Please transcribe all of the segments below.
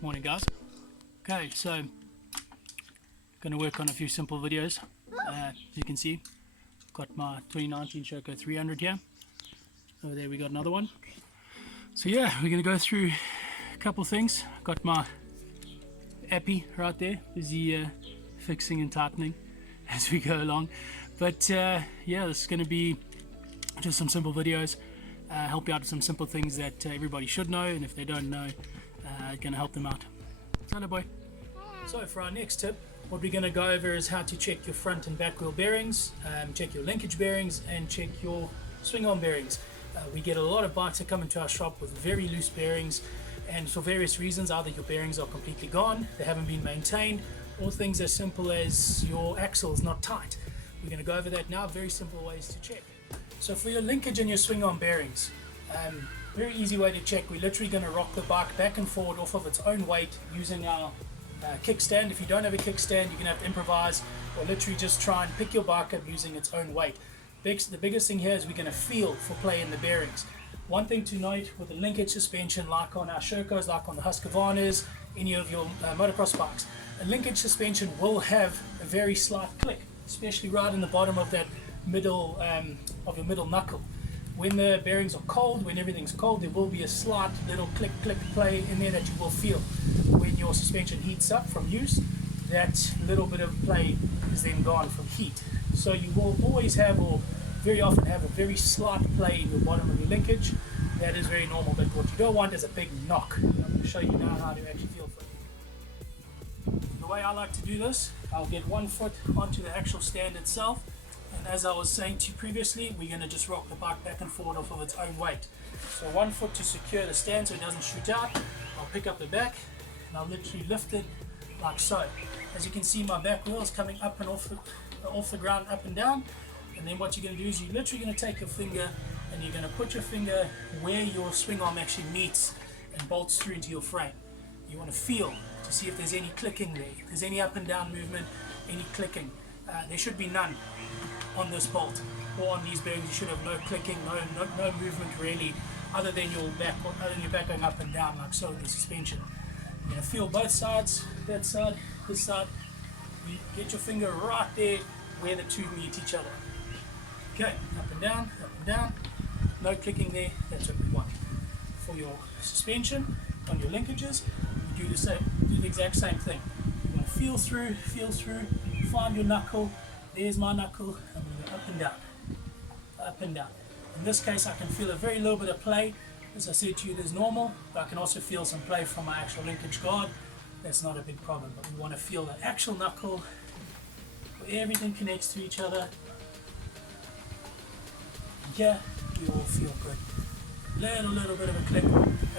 Morning guys. Okay, so going to work on a few simple videos. As you can see, got my 2019 Shoko 300 here. Over there we got another one. So yeah, we're going to go through a couple things. Got my appy right there, busy fixing and tightening as we go along. But yeah, this is going to be just some simple videos, help you out with some simple things that everybody should know, and if they don't know, going to help them out. Hello boy. So for our next tip, what we're going to go over is how to check your front and back wheel bearings, check your linkage bearings, and check your swing arm bearings. We get a lot of bikes that come into our shop with very loose bearings, and for various reasons, either your bearings are completely gone, they haven't been maintained, or things as simple as your axle is not tight. We're going to go over that now, very simple ways to check. So for your linkage and your swing arm bearings, very easy way to check. We're literally going to rock the bike back and forward off of its own weight using our kickstand. If you don't have a kickstand, you're going to have to improvise or literally just try and pick your bike up using its own weight. The biggest thing here is we're going to feel for play in the bearings. One thing to note with the linkage suspension, like on our Shokos, like on the Husqvarnas, any of your motocross bikes, a linkage suspension will have a very slight click, especially right in the bottom of that middle of your middle knuckle. When the bearings are cold, when everything's cold, there will be a slight little click play in there that you will feel. When your suspension heats up from use, that little bit of play is then gone from heat. So you will always have, or very often have, a very slight play in the bottom of your linkage. That is very normal, but what you don't want is a big knock. I'm going to show you now how to actually feel for it. The way I like to do this, I'll get one foot onto the actual stand itself, and as I was saying to you previously, we're going to just rock the bike back and forward off of its own weight. So one foot to secure the stand so it doesn't shoot out. I'll pick up the back and I'll literally lift it like so. As you can see, my back wheel is coming up and off the ground, up and down. And then what you're going to do is you're literally going to take your finger and you're going to put your finger where your swing arm actually meets and bolts through into your frame. You want to feel to see if there's any clicking there, if there's any up and down movement, any clicking. There should be none on this bolt or on these bearings. You should have no clicking, no movement really, other than your back going up and down like so with the suspension. You're going to feel both sides, that side, this side. You get your finger right there where the two meet each other. Okay, up and down, no clicking there. That's what we want. For your suspension on your linkages, you do the exact same thing. You want to feel through, find your knuckle. There's my knuckle, and we go up and down. In this case, I can feel a very little bit of play. As I said to you, there's normal, but I can also feel some play from my actual linkage guard. That's not a big problem, but we want to feel the actual knuckle where everything connects to each other. Yeah, we all feel good. Little bit of a click.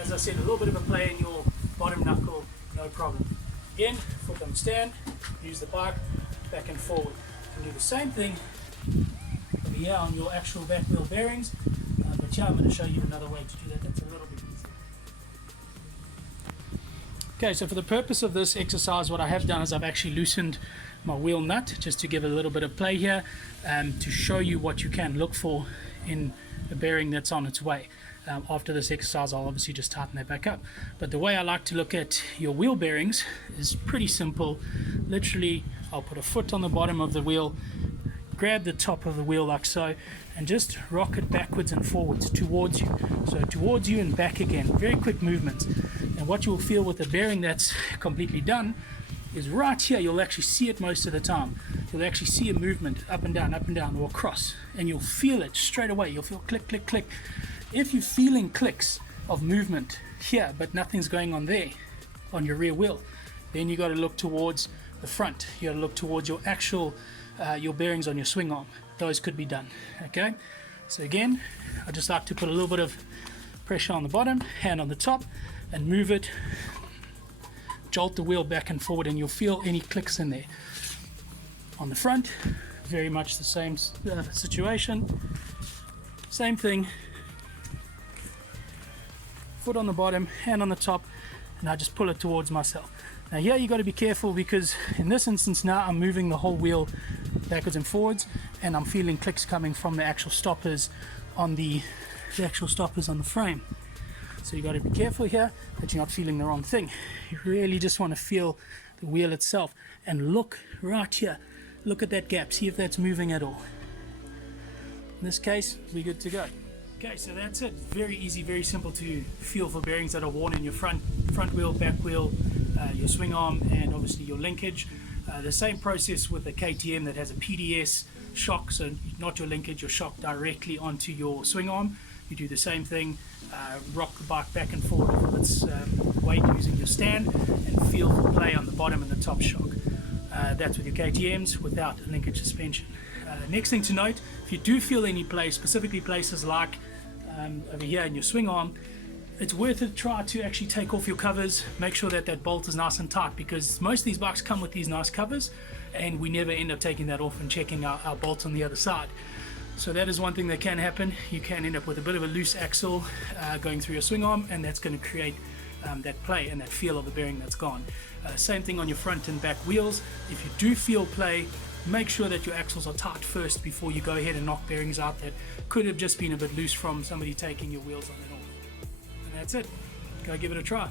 As I said, a little bit of a play in your bottom knuckle, no problem. Again, foot on the stand, use the bike back and forward. You can do the same thing over here on your actual back wheel bearings, but yeah, I'm going to show you another way to do that. That's a little bit easier. Okay, so for the purpose of this exercise, what I have done is I've actually loosened my wheel nut just to give a little bit of play here, to show you what you can look for in a bearing that's on its way. After this exercise, I'll obviously just tighten that back up. But the way I like to look at your wheel bearings is pretty simple. Literally, I'll put a foot on the bottom of the wheel, grab the top of the wheel like so, and just rock it backwards and forwards towards you. So towards you and back again. Very quick movements. And what you'll feel with the bearing that's completely done is right here, you'll actually see it most of the time. You'll actually see a movement up and down, or across, and you'll feel it straight away. You'll feel click, click, click. If you're feeling clicks of movement here, but nothing's going on there, on your rear wheel, then you got to look towards the front. You got to look towards your actual, your bearings on your swing arm. Those could be done, okay? So again, I just like to put a little bit of pressure on the bottom, hand on the top, and move it, jolt the wheel back and forward, and you'll feel any clicks in there. On the front, very much the same situation, same thing. Foot on the bottom, hand on the top, and I just pull it towards myself. Now here you got to be careful, because in this instance now I'm moving the whole wheel backwards and forwards, and I'm feeling clicks coming from the actual stoppers on the frame. So you got to be careful here that you're not feeling the wrong thing. You really just want to feel the wheel itself, and look right here, look at that gap, see if that's moving at all. In this case, we're good to go. Okay, so that's it. Very easy, very simple to feel for bearings that are worn in your front wheel, back wheel, your swing arm, and obviously your linkage. The same process with the KTM that has a PDS shock, so not your linkage, your shock directly onto your swing arm. You do the same thing, rock the bike back and forth with its weight using your stand, and feel for play on the bottom and the top shock. That's with your KTMs without a linkage suspension. Next thing to note, if you do feel any play, specifically places like over here in your swing arm, it's worth it. Try to actually take off your covers, make sure that that bolt is nice and tight, because most of these bikes come with these nice covers and we never end up taking that off and checking our bolts on the other side. So that is one thing that can happen. You can end up with a bit of a loose axle going through your swing arm, and that's going to create that play and that feel of the bearing that's gone. Same thing on your front and back wheels. If you do feel play, make sure that your axles are tight first before you go ahead and knock bearings out that could have just been a bit loose from somebody taking your wheels on and off. And that's it. Go give it a try.